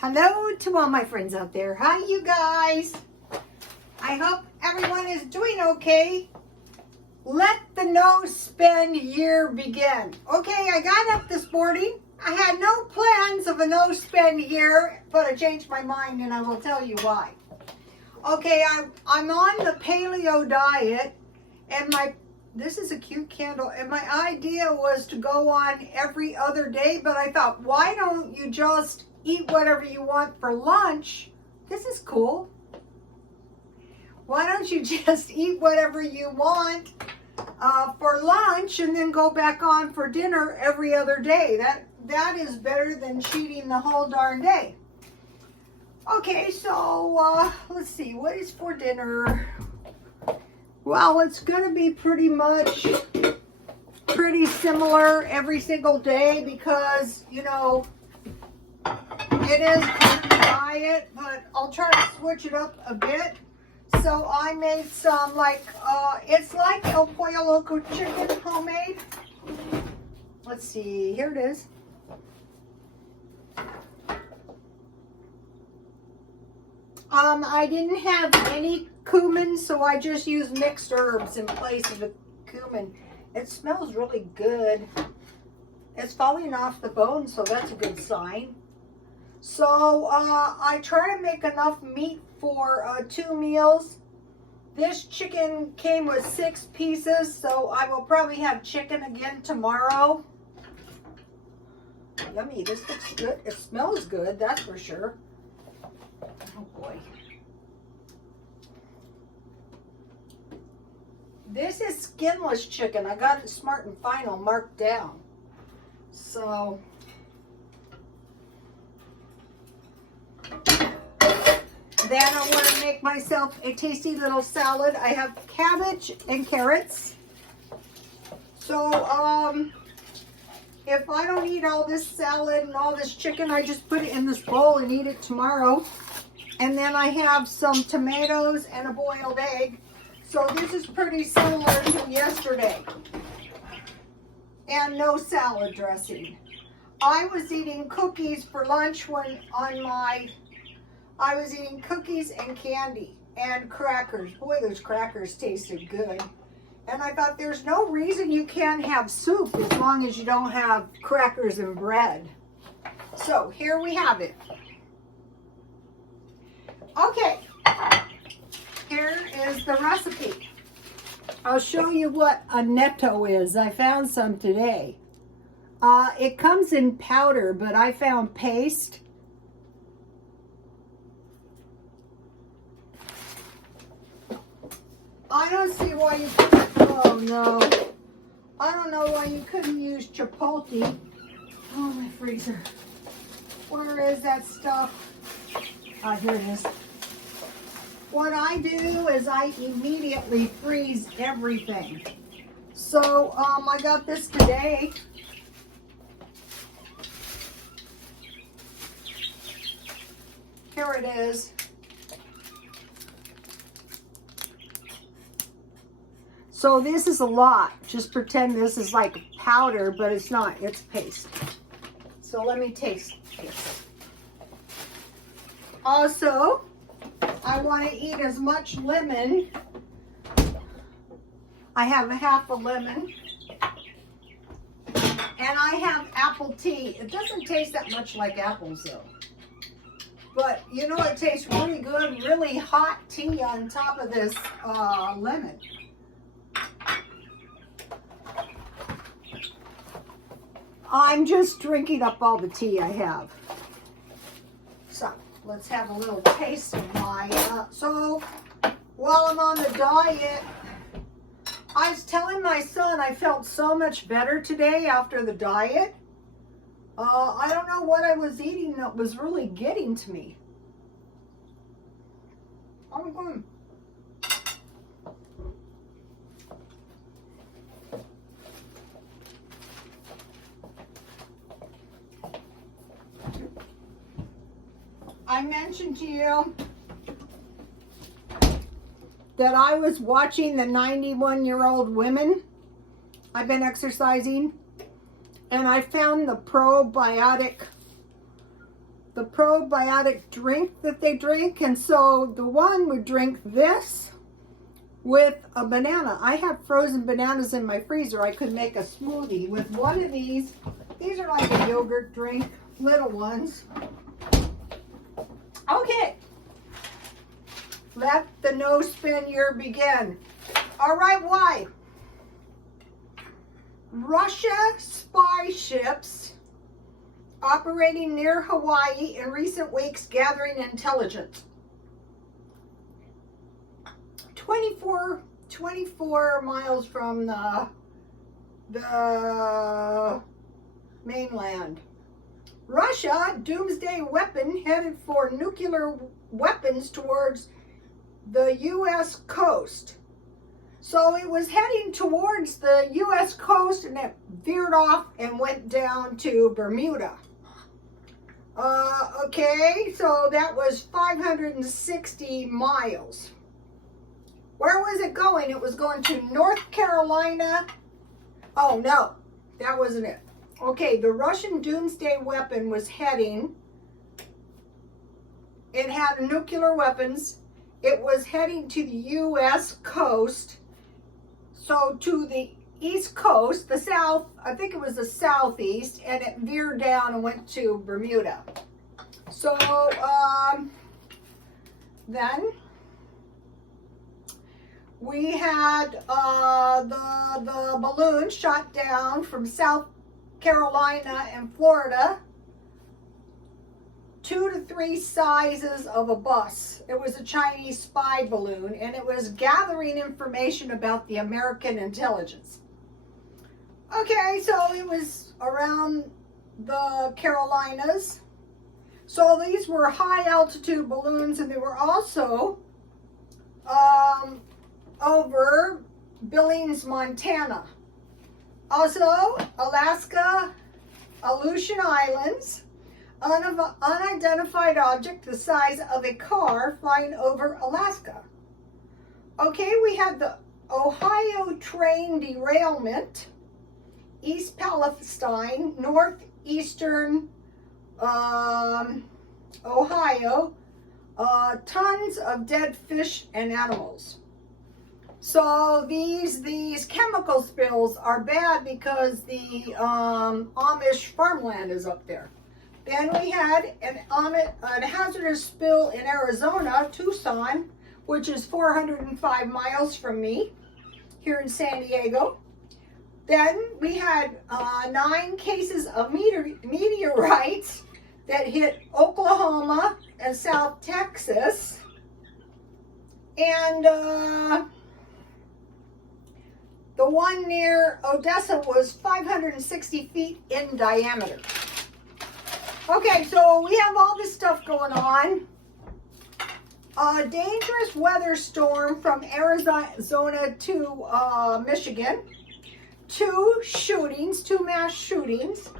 Hello to all my friends out there. Hi, you guys. I hope everyone is doing okay. Let the no spend year begin. Okay, I got up this morning. I had no plans of a no spend year, but I changed my mind and I will tell you why. Okay, I'm on the paleo diet and this is a cute candle, and my idea was to go on every other day, but I thought, why don't you just eat whatever you want for lunch? This is cool. Why don't you just eat whatever you want for lunch and then go back on for dinner every other day? That is better than cheating the whole darn day. Okay, so let's see, what is for dinner? Well, it's going to be pretty similar every single day because, you know, it is kind of a diet, but I'll try to switch it up a bit. So I made some it's like El Pollo Loco chicken homemade. Let's see, here it is. I didn't have any cumin, so I just used mixed herbs in place of the cumin. It smells really good. It's falling off the bone, so that's a good sign. So I try to make enough meat for 2 meals. This chicken came with 6 pieces, so I will probably have chicken again tomorrow. Yummy, this looks good. It smells good, that's for sure. Oh boy. This is skinless chicken. I got it Smart and Final marked down. So then I want to make myself a tasty little salad. I have cabbage and carrots. So if I don't eat all this salad and all this chicken, I just put it in this bowl and eat it tomorrow. And then I have some tomatoes and a boiled egg. So this is pretty similar to yesterday. And no salad dressing. I was eating cookies for lunch I was eating cookies and candy and crackers. Boy, those crackers tasted good. And I thought there's no reason you can't have soup as long as you don't have crackers and bread. So here we have it. Okay, here is the recipe. I'll show you what a netto is. I found some today. It comes in powder, but I found paste. I don't see why you couldn't, oh no. I don't know why you couldn't use chipotle. Oh, my freezer. Where is that stuff? Here it is. What I do is I immediately freeze everything. So I got this today. Here it is. So this is a lot. Just pretend this is like powder, but it's not. It's paste. So let me taste this. Also, I want to eat as much lemon. I have a half a lemon. And I have apple tea. It doesn't taste that much like apples though. But you know, it tastes really good, really hot tea on top of this lemon. I'm just drinking up all the tea I have. So let's have a little taste of my, so while I'm on the diet, I was telling my son I felt so much better today after the diet. I don't know what I was eating that was really getting to me. I'm good. I mentioned to you that I was watching the 91-year-old women. I've been exercising, and I found the probiotic the probiotic drink that they drink. And so the one would drink this with a banana. I have frozen bananas in my freezer. I could make a smoothie with one of these. These are like a yogurt drink, little ones. Okay. Let the no spin year begin. All right, why? Russia spy ships operating near Hawaii in recent weeks gathering intelligence. 24 miles from the mainland. Russia, doomsday weapon headed for nuclear weapons towards the U.S. coast. So it was heading towards the U.S. coast and it veered off and went down to Bermuda. Okay, so that was 560 miles. Where was it going? It was going to North Carolina. Oh, no, that wasn't it. Okay, the Russian doomsday weapon was heading. It had nuclear weapons. It was heading to the U.S. coast. So to the east coast, the south, I think it was the southeast, and it veered down and went to Bermuda. So then we had the balloon shot down from South Carolina and Florida, 2 to 3 sizes of a bus. It was a Chinese spy balloon, and it was gathering information about the American intelligence. Okay, so it was around the Carolinas. So these were high altitude balloons, and they were also over Billings, Montana. Also, Alaska, Aleutian Islands, unidentified object the size of a car flying over Alaska. Okay, we had the Ohio train derailment, East Palestine, northeastern Ohio, tons of dead fish and animals. So these chemical spills are bad because the Amish farmland is up there. Then we had a hazardous spill in Arizona, Tucson, which is 405 miles from me, here in San Diego. Then we had 9 cases of meteorites that hit Oklahoma and South Texas. And the one near Odessa was 560 feet in diameter. Okay, so we have all this stuff going on. A dangerous weather storm from Arizona to Michigan. 2 shootings, 2 mass shootings.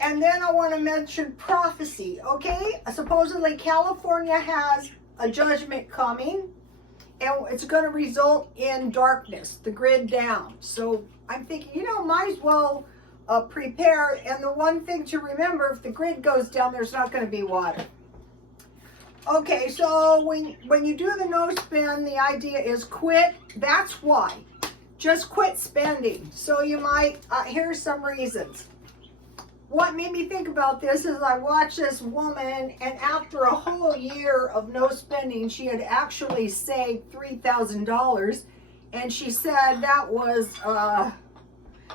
And then I want to mention prophecy, okay? Supposedly California has a judgment coming, and it's going to result in darkness, the grid down. So I'm thinking, might as well prepare. And the one thing to remember, if the grid goes down, there's not going to be water. Okay, so when you do the no spin, the idea is quit. That's why. Just quit spending. So you might, here's some reasons. What made me think about this is I watched this woman, and after a whole year of no spending, she had actually saved $3,000, and she said that was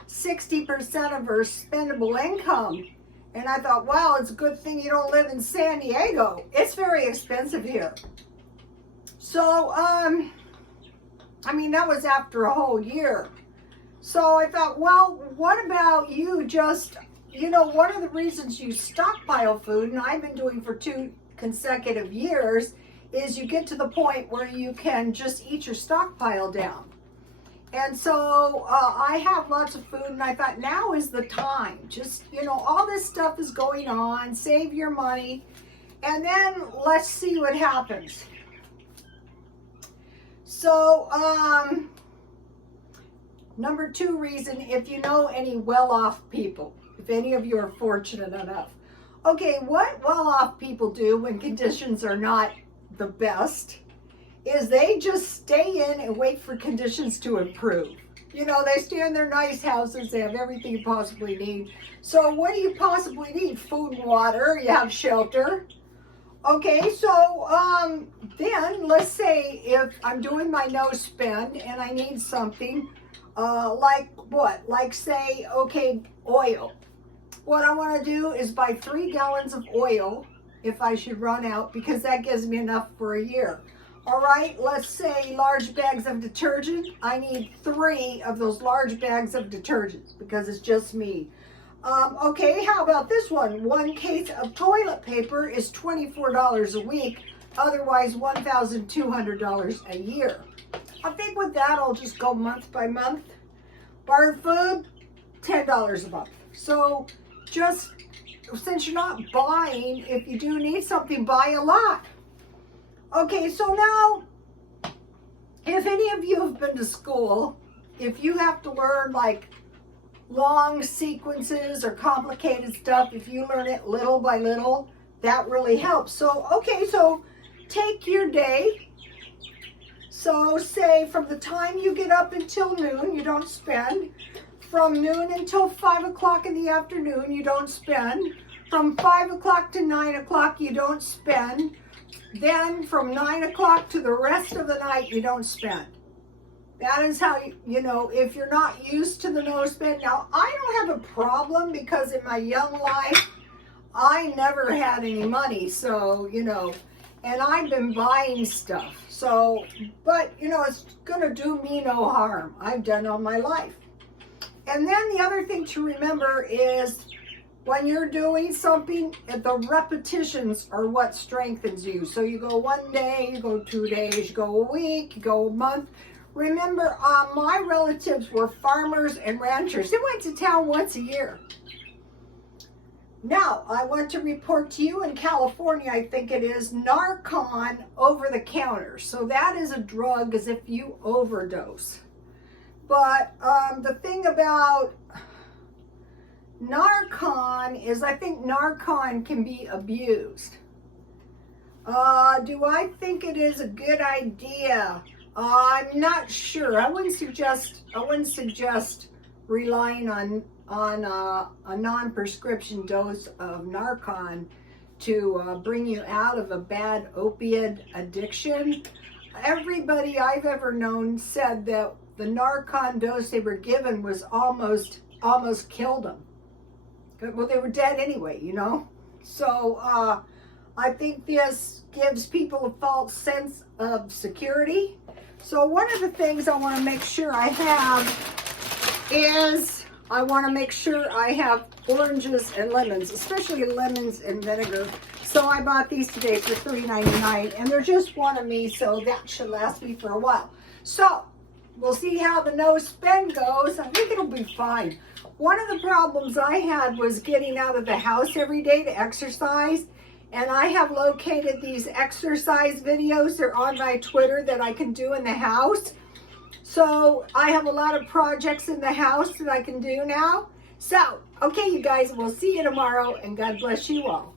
60% of her spendable income. And I thought, wow, it's a good thing you don't live in San Diego. It's very expensive here. So, that was after a whole year. So I thought, well, what about you just, one of the reasons you stockpile food, and I've been doing for 2 consecutive years, is you get to the point where you can just eat your stockpile down. And so I have lots of food, and I thought now is the time. Just, all this stuff is going on. Save your money, and then let's see what happens. So, number 2 reason, if you know any well-off people, if any of you are fortunate enough. Okay, what well-off people do when conditions are not the best is they just stay in and wait for conditions to improve. You know, they stay in their nice houses, they have everything you possibly need. So what do you possibly need? Food and water, you have shelter. Okay, so then let's say if I'm doing my no spend and I need something, like what? Like say, okay, oil. What I want to do is buy 3 gallons of oil if I should run out, because that gives me enough for a year. All right, let's say large bags of detergent. I need 3 of those large bags of detergent because it's just me. Okay, how about this one? 1 case of toilet paper is $24 a week, otherwise $1,200 a year. I think with that, I'll just go month by month. Bar food, $10 a month. So just, since you're not buying, if you do need something, buy a lot. Okay, so now, if any of you have been to school, if you have to learn like long sequences or complicated stuff, if you learn it little by little, that really helps. So, okay, so take your day. So say from the time you get up until noon, you don't spend. From noon until 5 o'clock in the afternoon, you don't spend. From 5 o'clock to 9 o'clock, you don't spend. Then from 9 o'clock to the rest of the night, you don't spend. That is how, you know, if you're not used to the no spend. Now, I don't have a problem because in my young life, I never had any money. So, you know, and I've been buying stuff. So, but, you know, it's going to do me no harm. I've done all my life. And then the other thing to remember is when you're doing something, the repetitions are what strengthens you. So you go 1 day, you go 2 days, you go a week, you go a month. Remember, my relatives were farmers and ranchers. They went to town once a year. Now, I want to report to you in California, I think it is, Narcan over the counter. So that is a drug as if you overdose. But the thing about Narcan is I think Narcan can be abused. Do I think it is a good idea? I'm not sure. I wouldn't suggest relying on a non-prescription dose of Narcan to bring you out of a bad opiate addiction. Everybody I've ever known said that the Narcan dose they were given was almost killed them. Well, they were dead anyway, you know. So I think this gives people a false sense of security. So one of the things I want to make sure I have is I want to make sure I have oranges and lemons, especially lemons and vinegar. So I bought these today for $3.99, and they're just one of me, so that should last me for a while. So we'll see how the no spend goes. I think it'll be fine. One of the problems I had was getting out of the house every day to exercise. And I have located these exercise videos. They're on my Twitter that I can do in the house. So I have a lot of projects in the house that I can do now. So, okay, you guys, we'll see you tomorrow, and God bless you all.